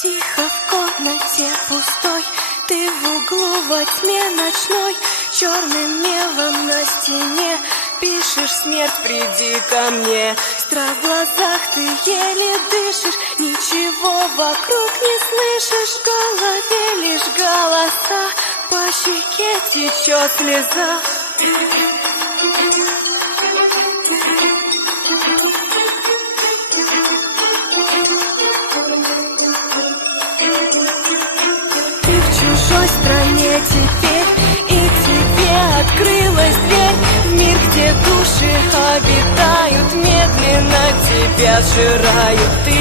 Тихо в комнате пустой, ты в углу во тьме ночной, черным мелом на стене пишешь: смерть, приди ко мне. Страх в глазах, ты еле дышишь, ничего вокруг не слышишь. В голове лишь голоса, по щеке течет слеза. Ты в чужой стране теперь, и тебе открылась дверь в мир, где души обитают, медленно тебя сжирают. Ты